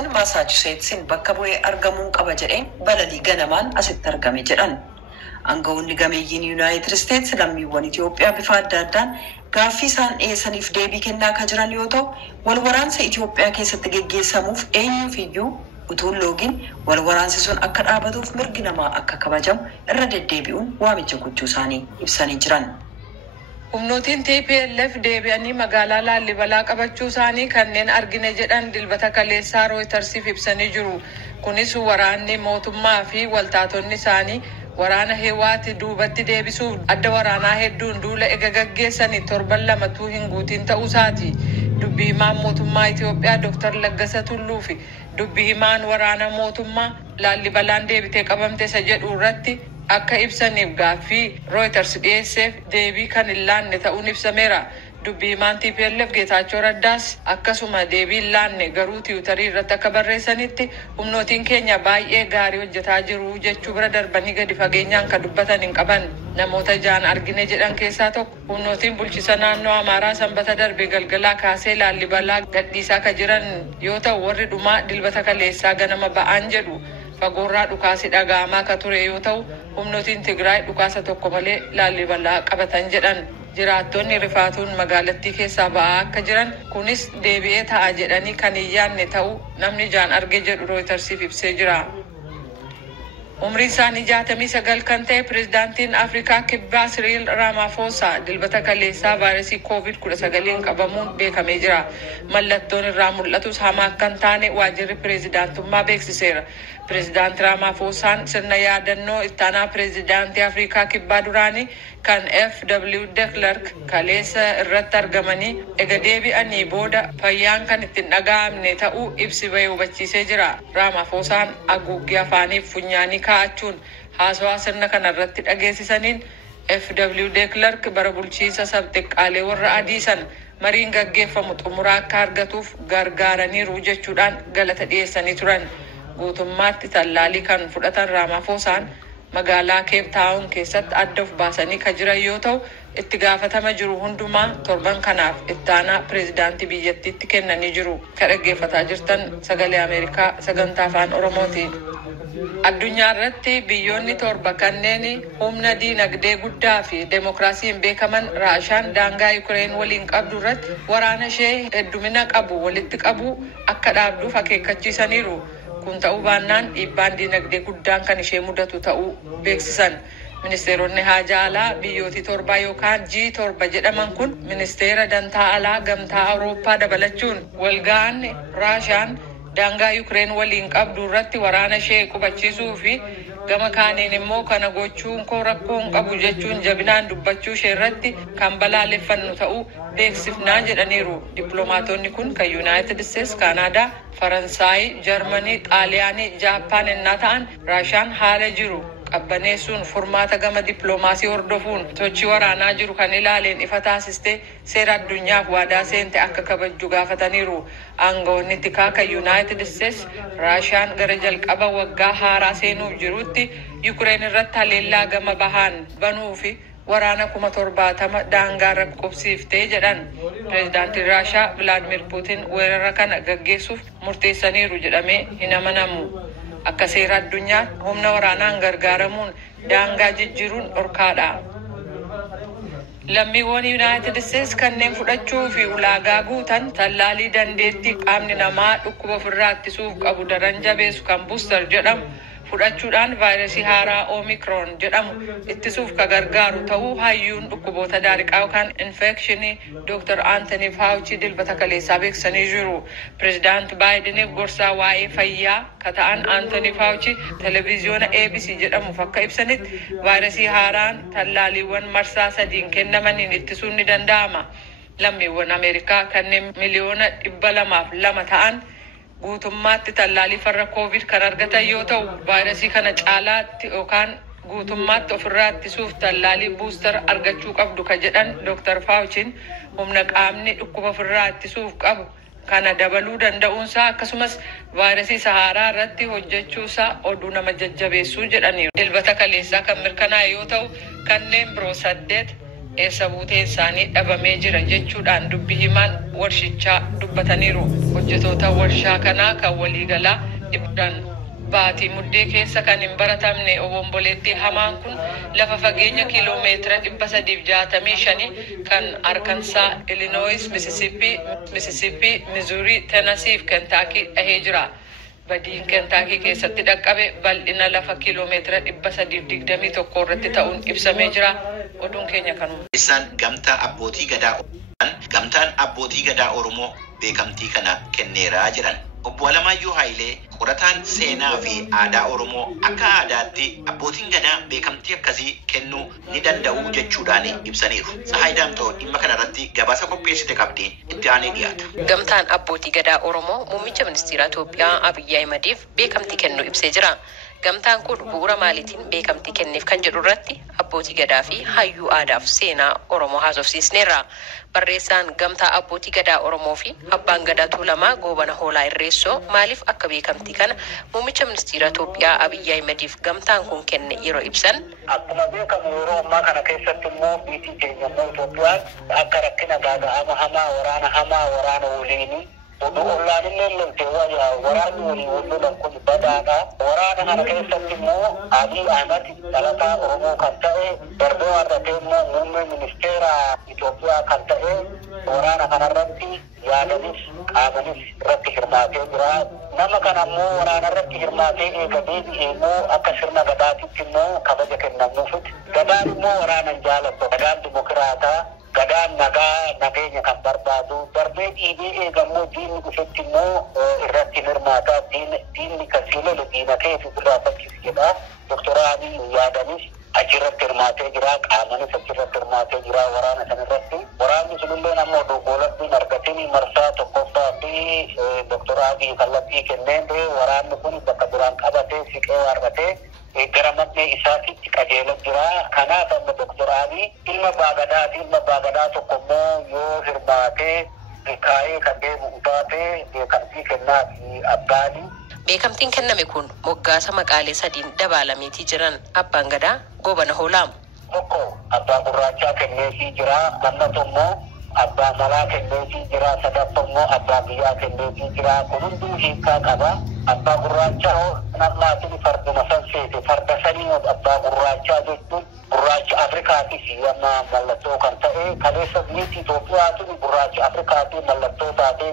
Johnson Massachusettsin bakka bu'ee argamuun qaba jedheen balalii ganamaan asitti argame jedhan. Aangawoonni gameeyyiin United States lammiiwwan Itoophiyaa bifa adda addaan gaaffii isaan dhiyeessaniif deebii kennaa kan jiran yoo ta'u, wal waraansa Itoophiyaa keessatti geggeessamuuf eenyuufiyyuu utuun loogiin wal waraansi sun akka dhaabatuuf mirgi namaa akka kabajamu irra deddeebi'uun waamicha gochuu isaanii ibsanii jiran. Humnootiin TPLF deebi'anii magaalaa Laallibalaa qabachuu isaanii kanneen argine jedhan dilbata kaleessaa Rooytarsiif ibsanii jiru. Kunis waraanni mootummaa fi waltaatonni isaanii waraana Hewaati duubatti deebisuuf adda waraanaa hedduun duula ega gaggeessanii torban lamatuu hin guutiin ta'uusaati. Dubbii himaan mootummaa Itoophiyaa Dr. Laggasa Tulluu fi dubbii himaan waraana mootummaa Laallibalaan deebitee qabamte isa jedhu irratti akka ibsaniif gaaffii Reuters dhiyeesseef deebii kan hin laanne ta'uun ibsameera. Dubbii himaan TPLF Geetaachoo Raddaas akkasuma deebii hin laanne garuu tiwutarii irratti akka barreessanitti humnootiin keenya baay'ee gaarii hojjetaa jiru jechuu bira darbanii gadi fageenyaan kan dubbatan hin qaban. Namoota ijaan argine jedhan keessaa tokko humnootiin bulchiisa naannoo Amaaraa sanbata darbe galgalaa kaasee Laallibalaa gadhiisaa kan jiran yoo ta'u, warri dhumaa dilbata kaleessaa ganama ba'an jedhu. Fagoorraa dhukaasi dhaga'amaa ka ture yoo ta'u, humnootiin Tigraay dhukaasa tokko malee Laallibalaa qabatan jedhan. Jiraattonni rifaatuun magaalattii keessaa ba'aa akka jiran kunis deebi'ee ta'a jedhanii kan hin yaadne ta'uu namni ijaan arge jedhu Rooytarsiif ibsee jira. Umriin isaanii 69 kan ta'e pirezidaantiin Afrikaa Kibbaa Siriil Ramaphosa dilbata kaleessaa vaayirasii COVID-19 qabamuun beekamee jira. Mallattoon irraa mul'atus hamaa akka hin taane waajjirri pirezidaantummaa beeksiseera. Pirezidaanti Ramaphosaan sirna yaadannoo ittaanaa pirezidaantii Afrikaa Kibbaa duraanii kan FW de Klerk kaleessa irratti argamanii ega deebi'anii booda fayyaan kan ittiin dhaga'amne ta'uu ibsi bahee hubachiisee jira. Ramaphosaan haguuggii afaaniif funyaanii kaa'achuun haasawaa sirna kana irratti dhageessisaniin FW de Klerk bara bulchiinsa sabxiqqaalee warra adii sana mariin gaggeeffamu xumuraa akka argatuuf gargaaraniiru jechuudhaan galata dhiyeessanii turan. Guutummaatti tallaalii kan fudhatan Ramaphosaan magaalaa Cape Town keessatti adda of baasanii kan jiran yoo ta'u, itti gaafatama jiru hundumaa torban kanaaf ittaanaa pirezidaantii biyyattiitti kennanii jiru. Kan dhaggeeffataa jirtan sagalee Ameerikaa sagantaa afaan Oromooti. Addunyaa irratti biyyoonni torba kanneen humna diinagdee guddaa fi demokraasiin beekaman Raashaan daangaa Yuukireen waliin qabdu irratti waraana ishee heddumina qabu walitti qabu akka dhaabduuf akeekkachiisaniiru. Kun ta'uu baannaan dhiibbaan diinagdee guddaan kan ishee mudatu ta'uu beeksisan. Ministeeronni haajaa alaa biyyooti torbaa yookaan G7 jedhaman kun ministeera dantaa alaa gamtaa Awurooppaa dabalachuun walga'an Raashaan daangaa Yuukireen waliin qabdu irratti waraana ishee qubachiisuu fi gama kaaniin immoo kana gochuun koo rakkoo hin qabu jechuun jabinaan dubbachuu ishee irratti kan balaaleffannu ta'uu beeksifnaa jedhaniiru. Dippiloomaatonni kun kan United States, Kanaadaa, Faransaay, Jarmanii, Xaaliyaanii, Jaappaan ennaa ta'an Raashaan haala jiru qabbaneessuun furmaata gama dippiloomaasii hordofuun sochii waraanaa jiru kan ilaaleen ifa taasistee seera addunyaaf waadaa seente akka kabajju gaafataniiru. Aangawoonni tikaa kan United States Raashaan gara jalqaba waggaa haaraa seenuuf jirutti Yuukireen irratti haleellaa gama bahaan banuu fi waraana 70,000 daangaarra qubsiiftee jedhan. Pirezidaantiin Raashaa Vladimir Putin weerara kana gaggeessuuf murteessaniiru jedhamee hin amanamu. Akka seera addunyaa humna waraanaan gargaaramuun daangaa jijjiiruun dhorkaadha. Lammiiwwan United States kanneen fudhachuu fi ulaagaa guutan tallaalii dandeettii qaamni namaa dhukkuba ofirraa ittisuuf qabu daran jabeessu kan booster jedhamu fudhachuudhaan vaayirasii haaraa Omicron jedhamu ittisuuf ka gargaaru ta'uu hayyuun dhukkuboota daariqaa yookaan infekshinii Dr. Anthony Fauci dilbata kaleessaa beeksisanii jiru. Pirezidaanti Baayideniif gorsaa waa'ee fayyaa ka ta'an Anthony Fauci televiziyoona ABC jedhamuuf akka ibsanitti vaayirasii haaraan tallaaliiwwan marsaa 3 kennamaniin ittisuun ni danda'ama. Lammiiwwan Ameerikaa kanneen miliyoona 202 ta'an guutummaatti tallaalii farra COVID kan argatan yoo ta'u, vaayirasii kana caalaatti yookaan guutummaatti ofirraa ittisuuf tallaalii booster argachuu qabdu ka jedhan Dr. Fauciin humna qaamni dhukkuba ofirraa ittisuuf qabu kana dabaluu danda'uunsaa akkasumas vaayirasii haaraa irratti hojjechuusaa oduu nama jajjabeessuu jedhaniiru. Dilbata kaleessaa kan mirkanaa'e yoo ta'u, kanneen biroo 8 eessa buutee isaanii dhabamee jira jechuudhaan dubbi himaan warshichaa dubbataniiru. Hojjetoota warshaa kanaa kan waliigalaa dhibban baatii muddee keessa kan hin baratamne obomboleettii hamaan kun lafa fageenya kiiloomeetira 365 kan Arkansaa, Illinois, Mississippi, Missouri, Tennessee fi Kentucky dhahee jira. Badiin Kentucky keessatti dhaqqabe bal'ina lafa kiiloomeetira 321 irratti ta'uun ibsamee jira. Oduun keenya kanuma. Isaan gamtaan abbootii gadaa Oromoo beekamtii kana kenneeraa jiran. Obbo Alamaayyoo Haayilee qorataan seenaa fi aadaa Oromoo akka aadaatti abbootiin gadaa beekamtii akkasii kennuu ni danda'u jechuudhaan ibsaniiru. Sahaay Daamtoo dhimma kanarratti gabaasa qopheessite qabdi itti aanee dhiyaata. Gamtaan abbootii gadaa Oromoo muummicha ministeera Itoophiyaa Abiyyi Ahimadiif beekamtii kennuu ibsee jira. Gamtaan kun bu'uura maaliitiin beekamtii kenneef kan jedhu irratti abbootii gadaa fi hayyuu aadaaf seenaa Oromoo haasofsiisneerra. Barreessaan gamtaa abbootii gadaa Oromoo fi abbaan gadaa Tuulamaa Goobana Hoolaa Irreessoo maaliif akka beekamtii kana muummicha ministeera Itoophiyaa Abiyyi Ahimadiif gamtaan kun kenne yeroo ibsan. Akkuma beekamu yeroo ammaa kana keessatti immoo biyyi keenya Itoophiyaan akka rakkina gaaga'ama hamaa waraana waliinii Oduulaan illee lolteewwan waraanni walii wallolan kun badaadha. Waraana kana keessatti immoo Abiy Ahmed dhalataa Oromoo kan ta'e darbee warratee immoo muummee ministeera Itoophiyaa kan ta'e waraana kanarratti yaadanis qaamanis irratti hirmaatee jira. Nama kana immoo waraana irratti hirmaatee eega deebi'ee immoo akka sirna gadaatitti immoo kabaja kennamuufi. Gadaan immoo waraana hin jaalattu. Gadaan dimokiraataa. Gadaan nageenya kan barbaadu darbee dhiibee eegammoo diinni dhufetti immoo irratti hirmaataa diinni kan siilolu diina keetu birraa fakkiis jedha. Doktora Abiy yaadanis achirratti hirmaatee jira, qaamanis achirratti hirmaatee jira waraana sanarratti. Waraanni sunillee ammoo dogoolatti argatanii marsaa tokkoffaa fi Doktora Abiy kallattii kenneen waraanni kun bakka duraan qabatee siqee warratee gara maddee isaatitti qajeela jira. Kanaaf amma Doktor Abiy ilma baagadaa tokko immoo yoo hirmaatee kaa'ee kan deemu taate beekamtii kennaa fi abbaani. Beekamtiin kenname kun moggaasa maqaalee sadiin dabalameetii jiran abbaan gadaa Goobana Hoolaa. Tokko abbaa gurraachaa kenneefii jira, lammaffaa immoo abbaa malaa kenneefii jira, sadaffaa immoo abbaa biyyaa kenneefii jira. Kun hunduu hiikaa qaba. Abbaa gurraachaa namaatiin farduma sanseete farda sanii abbaa gurraachaa jechuun gurraacha Afrikaatiif amma mallattoo kan ta'e kaleessa biyyi Itoophiyaa tuni gurraacha Afrikaatiif mallattoo taatee